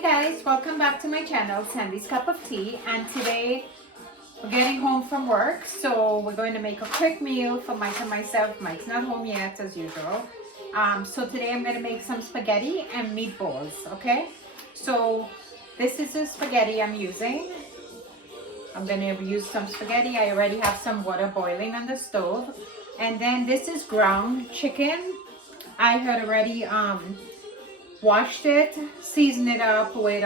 Hi guys, welcome back to my channel, Sandy's Cup of Tea, and today we're getting home from work, so we're going to make a quick meal for Mike and myself. Mike's not home yet as usual. So today I'm going to make some spaghetti and meatballs, okay? So this is the spaghetti I'm using. I'm going to use some spaghetti. I already have some water boiling on the stove. And then this is ground chicken. I had already washed it, seasoned it up with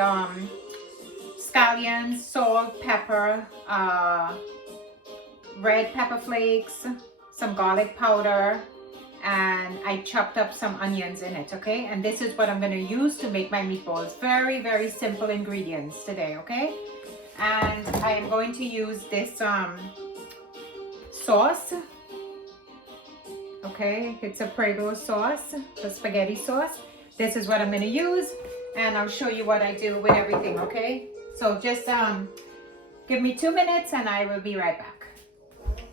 scallions, salt, pepper, red pepper flakes, some garlic powder, and I chopped up some onions in it, okay? And this is what I'm going to use to make my meatballs. Very, very simple ingredients today, okay? And I am going to use this sauce. Okay, it's a Prego sauce, the spaghetti sauce. This is what I'm going to use, and I'll show you what I do with everything, okay? So just give me 2 minutes and I will be right back.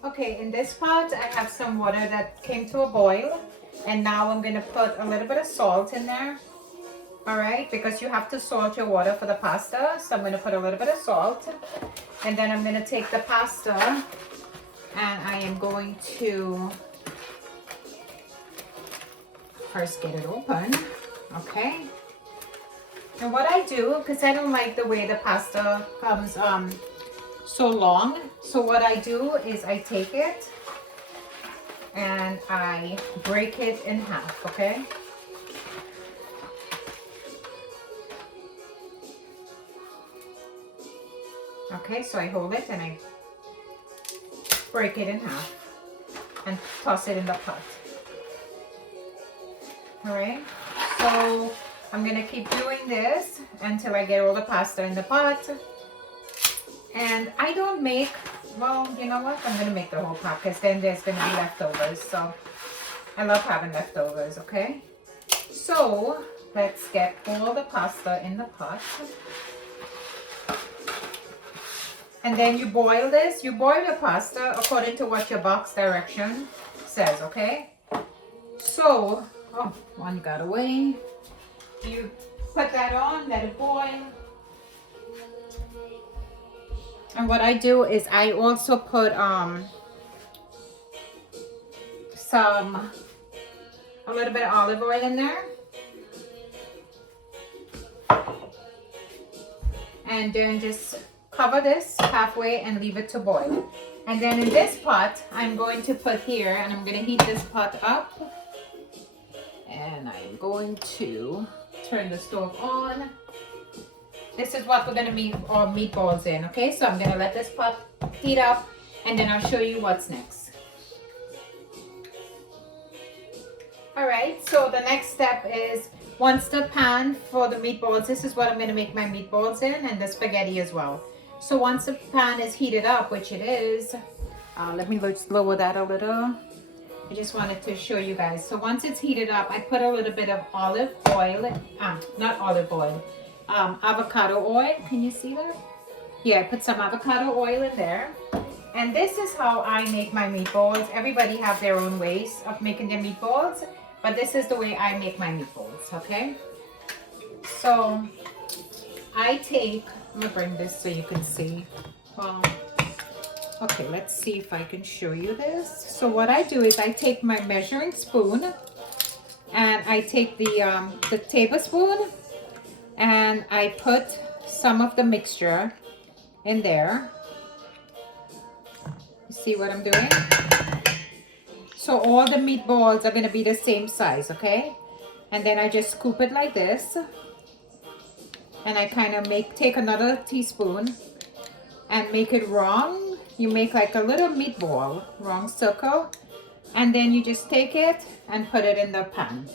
Okay, in this pot I have some water that came to a boil, and now I'm going to put a little bit of salt in there. All right, because you have to salt your water for the pasta, so I'm going to put a little bit of salt, and then I'm going to take the pasta and I am going to first get it open. Okay, and what I do, because I don't like the way the pasta comes so long, so what I do is I take it and I break it in half, okay? Okay, so I hold it and I break it in half and toss it in the pot. All right, so I'm gonna keep doing this until I get all the pasta in the pot. And I don't make, well, you know what, I'm gonna make the whole pot because then there's gonna be leftovers. So I love having leftovers, okay? So let's get all the pasta in the pot. And then you boil this. You boil your pasta according to what your box direction says, okay? So, oh, one got away. You put that on, let it boil. And what I do is I also put a little bit of olive oil in there. And then just cover this halfway and leave it to boil. And then in this pot, I'm going to put here, and I'm going to heat this pot up. And I'm going to turn the stove on. This is what we're going to make our meatballs in, okay? So I'm going to let this pot heat up, and then I'll show you what's next. All right, so the next step is, once the pan for the meatballs, this is what I'm going to make my meatballs in, and the spaghetti as well. So once the pan is heated up, which it is, let me lower that a little. I just wanted to show you guys. So once it's heated up, I put a little bit of olive oil, not olive oil, avocado oil. Can you see that? Yeah, I put some avocado oil in there. And this is how I make my meatballs. Everybody have their own ways of making their meatballs, but this is the way I make my meatballs, okay? So I take, I'm gonna bring this so you can see. Well, okay, let's see if I can show you this. So what I do is I take my measuring spoon and I take the tablespoon and I put some of the mixture in there. You see what I'm doing? So all the meatballs are gonna be the same size, okay? And then I just scoop it like this. And I kind of take another teaspoon and make it wrong. You make like a little meatball, wrong circle, and then you just take it and put it in the pan.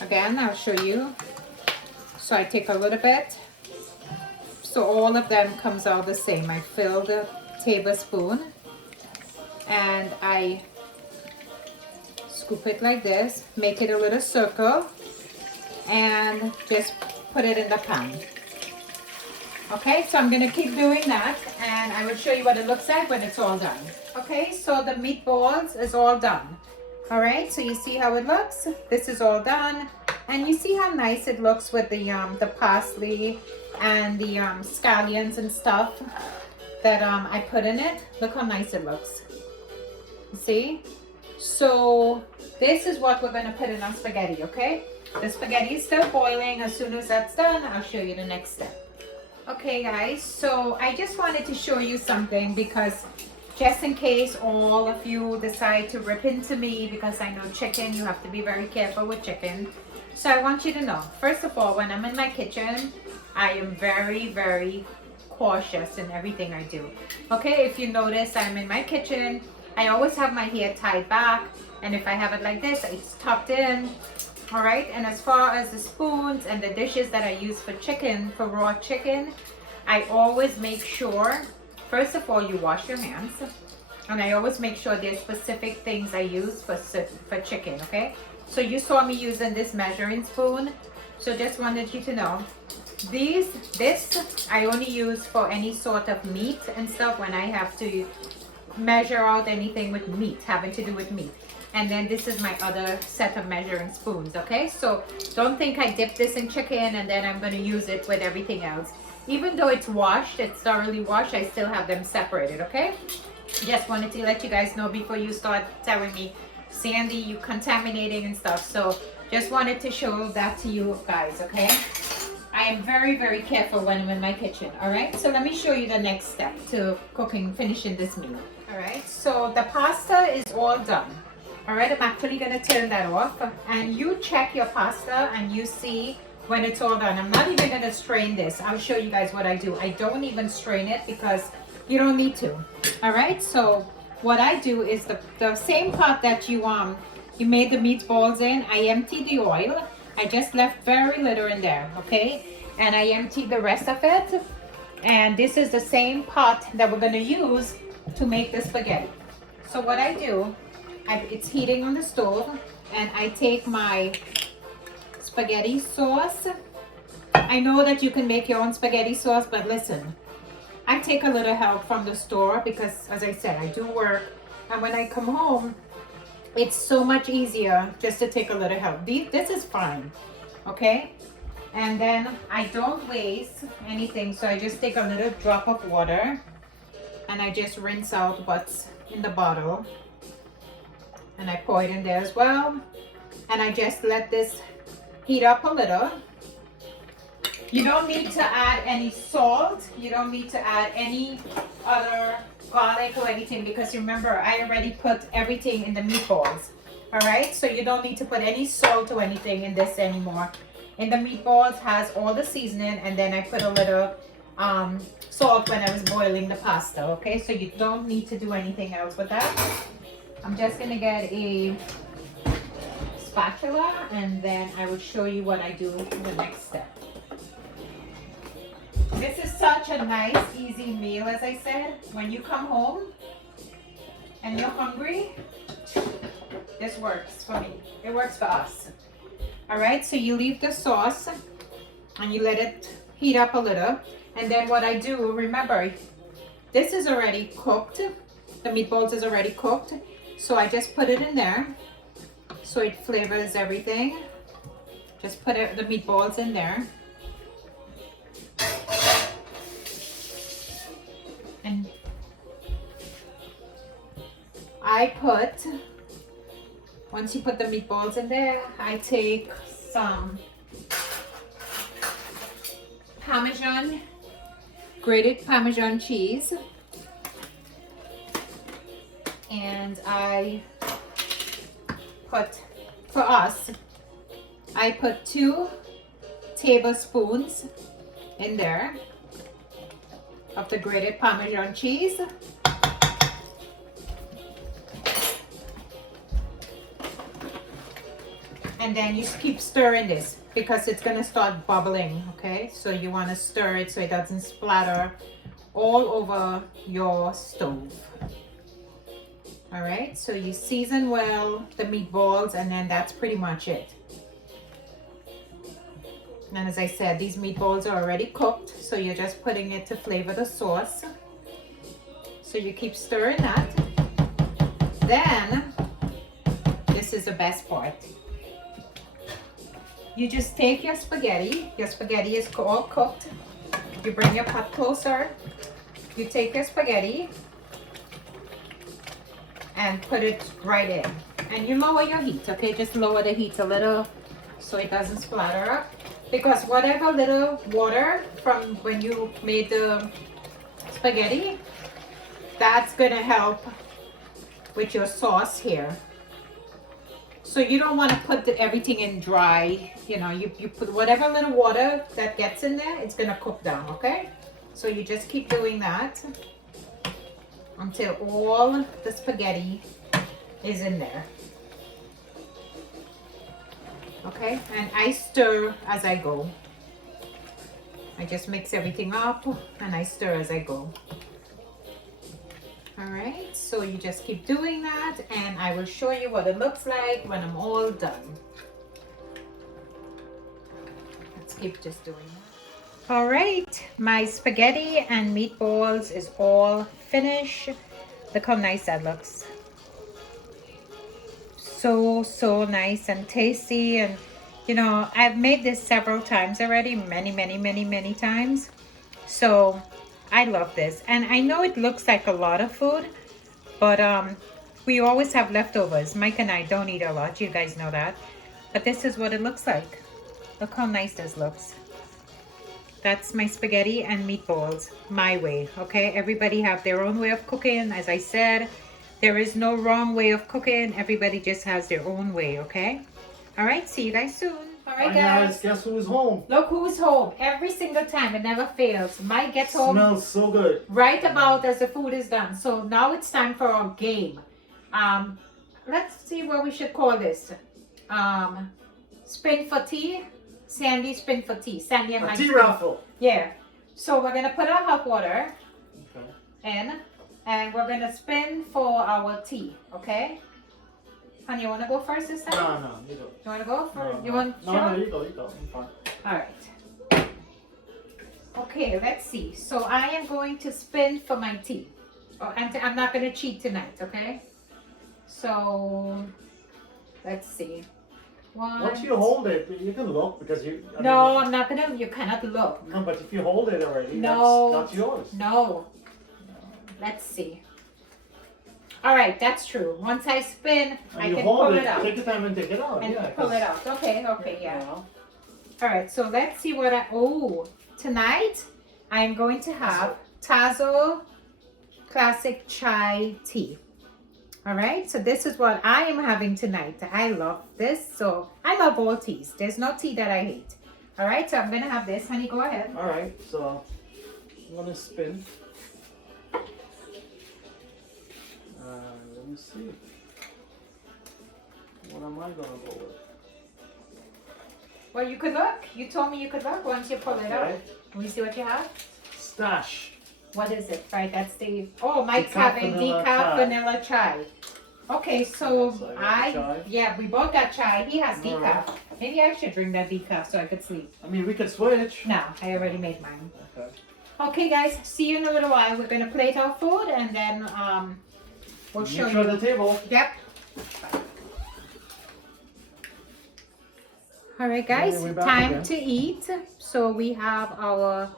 Again, I'll show you. So I take a little bit, so all of them comes out the same. I fill the tablespoon and I scoop it like this, make it a little circle, and just put it in the pan. Okay, so I'm going to keep doing that, and I will show you what it looks like when it's all done. Okay, so the meatballs is all done. All right, so you see how it looks? This is all done. And you see how nice it looks with the parsley and the scallions and stuff that I put in it. Look how nice it looks. See? So this is what we're gonna put in our spaghetti, okay? The spaghetti is still boiling. As soon as that's done, I'll show you the next step. Okay guys, so I just wanted to show you something because just in case all of you decide to rip into me, because I know chicken, you have to be very careful with chicken. So I want you to know, first of all, when I'm in my kitchen, I am very, very cautious in everything I do. Okay, if you notice, I'm in my kitchen. I always have my hair tied back, and if I have it like this, it's tucked in. All right, and as far as the spoons and the dishes that I use for chicken, for raw chicken, I always make sure, first of all, you wash your hands. And I always make sure there's specific things I use for chicken, okay? So you saw me using this measuring spoon. So just wanted you to know, this I only use for any sort of meat and stuff when I have to measure out anything with meat, having to do with meat. And then this is my other set of measuring spoons, okay? So don't think I dip this in chicken and then I'm gonna use it with everything else. Even though it's washed, it's thoroughly washed, I still have them separated, okay? Just wanted to let you guys know before you start telling me, Sandy, you contaminating and stuff. So just wanted to show that to you guys, okay? I am very, very careful when I'm in my kitchen, all right? So let me show you the next step to cooking, finishing this meal. All right, so the pasta is all done. All right, I'm actually gonna turn that off, and you check your pasta and you see when it's all done. I'm not even gonna strain this. I'll show you guys what I do. I don't even strain it because you don't need to. All right, so what I do is the same pot that you made the meatballs in, I emptied the oil. I just left very little in there, okay? And I emptied the rest of it. And this is the same pot that we're gonna use to make the spaghetti. So what I do, it's heating on the stove, and I take my spaghetti sauce. I know that you can make your own spaghetti sauce, but listen, I take a little help from the store because, as I said, I do work, and when I come home, it's so much easier just to take a little help. This is fine, okay? And then I don't waste anything, so I just take a little drop of water and I just rinse out what's in the bottle. And I pour it in there as well. And I just let this heat up a little. You don't need to add any salt. You don't need to add any other garlic or anything because remember, I already put everything in the meatballs. All right, so you don't need to put any salt or anything in this anymore. In the meatballs has all the seasoning, and then I put a little salt when I was boiling the pasta, okay? So you don't need to do anything else with that. I'm just gonna get a spatula and then I will show you what I do in the next step. This is such a nice, easy meal, as I said. When you come home and you're hungry, this works for me. It works for us. All right, so you leave the sauce and you let it heat up a little. And then what I do, remember, this is already cooked. The meatballs is already cooked. So I just put it in there so it flavors everything. Just put the meatballs in there. And once you put the meatballs in there, I take some Parmesan, grated Parmesan cheese. And I put, for us, I put 2 tablespoons in there of the grated Parmesan cheese. And then you keep stirring this because it's gonna start bubbling, okay? So you wanna stir it so it doesn't splatter all over your stove. All right, so you season well the meatballs and then that's pretty much it. And as I said, these meatballs are already cooked, so you're just putting it to flavor the sauce. So you keep stirring that. Then, this is the best part. you just take your spaghetti. Your spaghetti is all cooked. You bring your pot closer. You take your spaghetti and put it right in. And you lower your heat, okay? Just lower the heat a little so it doesn't splatter up. Because whatever little water from when you made the spaghetti, that's gonna help with your sauce here. So you don't want to put everything in dry. You know, you put whatever little water that gets in there, it's gonna cook down, okay? So you just keep doing that until all the spaghetti is in there. Okay, and I stir as I go. I just mix everything up and I stir as I go. All right, so you just keep doing that and I will show you what it looks like when I'm all done. Let's keep just doing that. All right, my spaghetti and meatballs is all finished. Look how nice that looks. So nice and tasty. And you know, I've made this several times already, many times. So I love this. And I know it looks like a lot of food, but we always have leftovers. Mike and I don't eat a lot, you guys know that, but this is what it looks like. Look how nice this looks. That's my spaghetti and meatballs, my way, okay? Everybody have their own way of cooking. As I said, there is no wrong way of cooking. Everybody just has their own way, okay? All right, see you guys soon. All right, guys. Guess who's home? Look who's home. Every single time, it never fails. Mike gets home. Smells so good. Right about as the food is done. So now it's time for our game. Let's see what we should call this. Spin for tea. Sandy spin for tea. Sandy and A Mike. tea raffle. Yeah. So we're gonna put our hot water Okay. in, and we're gonna spin for our tea. Okay. Honey, you wanna go first this time? No, you go. You wanna go first? No, You want? No, sure? no, you go. I'm fine. All right. Okay, let's see. So I am going to spin for my tea. Oh, and I'm not going to cheat tonight, okay? So let's see. Once you hold it, you can look because you. No, I'm not going to. You cannot look. No, but if you hold it already, No. that's yours. No. Let's see. All right, that's true. Once I spin, And I you can hold pull it, it out. take the time and take it out. And yeah, pull it out. Okay, yeah. You know. All right, so let's see what tonight I'm going to have Tazo Classic Chai Tea. All right, so this is what I am having tonight. I love this. So I love all teas. There's no tea that I hate. All right, so I'm going to have this. Honey, go ahead. All right, so I'm going to spin. Let me see. What am I going to go with? Well, you could look. You told me you could look once you pull it out. Okay. Can we see what you have? Stash. What is it? Right, that's the... Oh, Mike's Decaf having vanilla decaf chai. vanilla chai. Okay, so Yes, I got chai. yeah, we both got chai. He has decaf. Alright. Maybe I should drink that decaf so I could sleep. I mean, we could switch. No, I already made mine. Okay. Okay, guys, see you in a little while. We're gonna plate our food and then we'll show Make sure you. the table. Yep. All right, guys, Okay, we're back time again. to eat. So we have our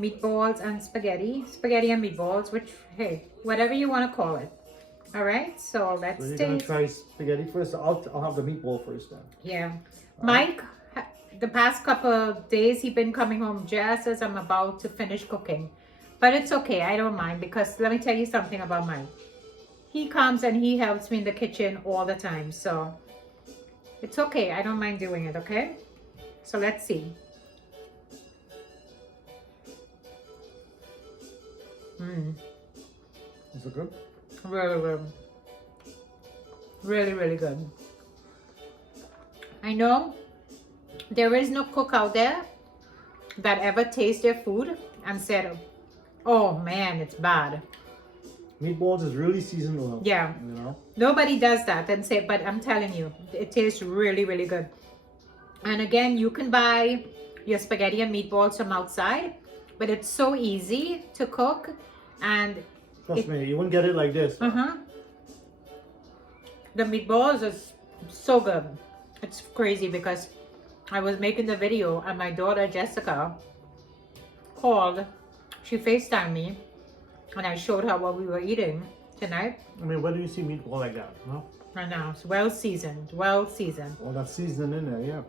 meatballs and spaghetti and meatballs, which, hey, whatever you want to call it. All right, so let's So you're gonna taste. try spaghetti first. I'll have the meatball first then. Yeah, Mike, the past couple of days he's been coming home just as I'm about to finish cooking, but it's okay. I don't mind because let me tell you something about Mike. He comes and he helps me in the kitchen all the time, so it's okay. I don't mind doing it. Okay, so let's see. Is it good? Really good. I know there is no cook out there that ever tastes their food and said, oh man, it's bad. Meatballs is really seasoned well. Yeah. You know? Nobody does that and say, but I'm telling you, it tastes really good. And again, you can buy your spaghetti and meatballs from outside, but it's so easy to cook. And Trust me, you wouldn't get it like this. the meatballs is so good. It's crazy because I was making the video and my daughter Jessica called. She FaceTimed me and I showed her what we were eating tonight. I mean, where do you see meatball like that? No? I know, it's well seasoned, well seasoned. All that seasoning in there, yeah.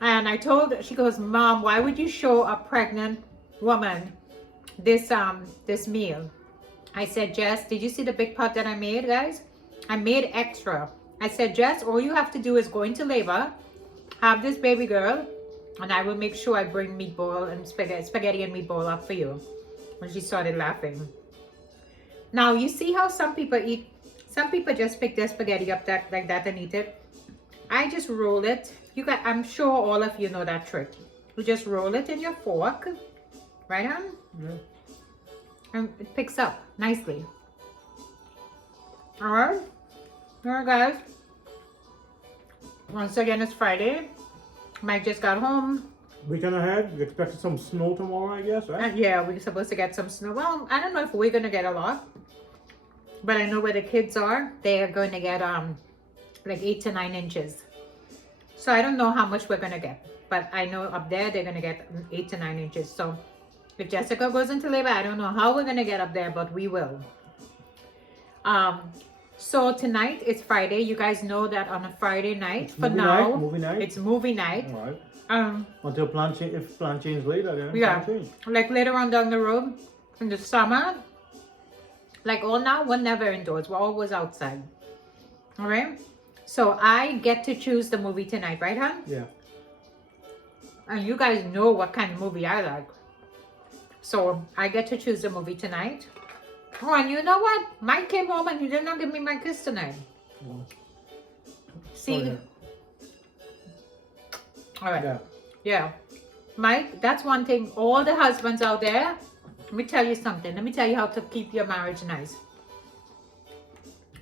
And I told her, she goes, Mom, why would you show a pregnant woman this meal? I said, Jess, did you see the big pot that I made, guys? I made extra. I said, Jess, all you have to do is go into labor, have this baby girl, and I will make sure I bring meatball and spaghetti and meatball up for you. And she started laughing. Now, you see how some people eat, some people just pick their spaghetti up like that and eat it. I just roll it. I'm sure all of you know that trick. You just roll it in your fork, right on? Yeah. And it picks up nicely. All right, guys. Once again, it's Friday. Mike just got home. Weekend ahead, you expected some snow tomorrow, I guess, right? And yeah, we're supposed to get some snow. Well, I don't know if we're gonna get a lot, but I know where the kids are. They are going to get like 8 to 9 inches. So I don't know how much we're gonna get, but I know up there they're gonna get 8 to 9 inches. So if Jessica goes into labor, I don't know how we're gonna get up there, but we will. So tonight is Friday. You guys know that on a Friday night, It's for movie now, night, movie night. it's movie night. All right. Um, Until plan change, if plan change later, then Yeah. plan change. like later on down the road in the summer, like all now, we're never indoors. We're always outside. All right. So I get to choose the movie tonight, right, hon? Yeah. And you guys know what kind of movie I like. So I get to choose the movie tonight. Oh, and you know what? Mike came home and he did not give me my kiss tonight. Well, See? yeah. All right. Yeah. Yeah. Mike, that's one thing. All the husbands out there, let me tell you something. Let me tell you how to keep your marriage nice.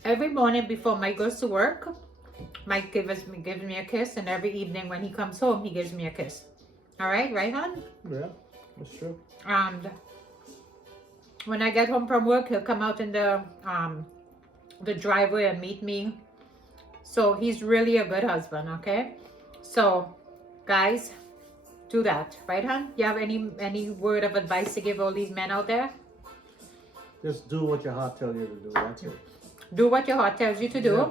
Every morning before Mike goes to work, Mike gives me a kiss, and every evening when he comes home, he gives me a kiss. All right, right, hon? Yeah, that's true. And when I get home from work, he'll come out in the driveway and meet me. So he's really a good husband, okay? So, guys, do that, right, hon? You have any word of advice to give all these men out there? Just do what your heart tells you to do. That's it. Do what your heart tells you to do, Yeah.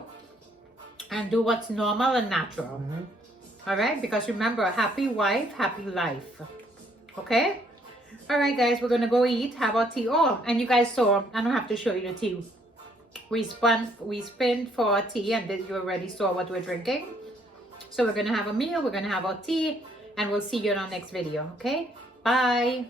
and do what's normal and natural. Mm-hmm. All right, because remember, a happy wife, happy life. Okay? All right, guys, we're gonna go eat, have our tea. Oh, and you guys saw, I don't have to show you the tea. We spinned for our tea, and you already saw what we're drinking. So we're gonna have a meal, we're gonna have our tea, and we'll see you in our next video. Okay? Bye.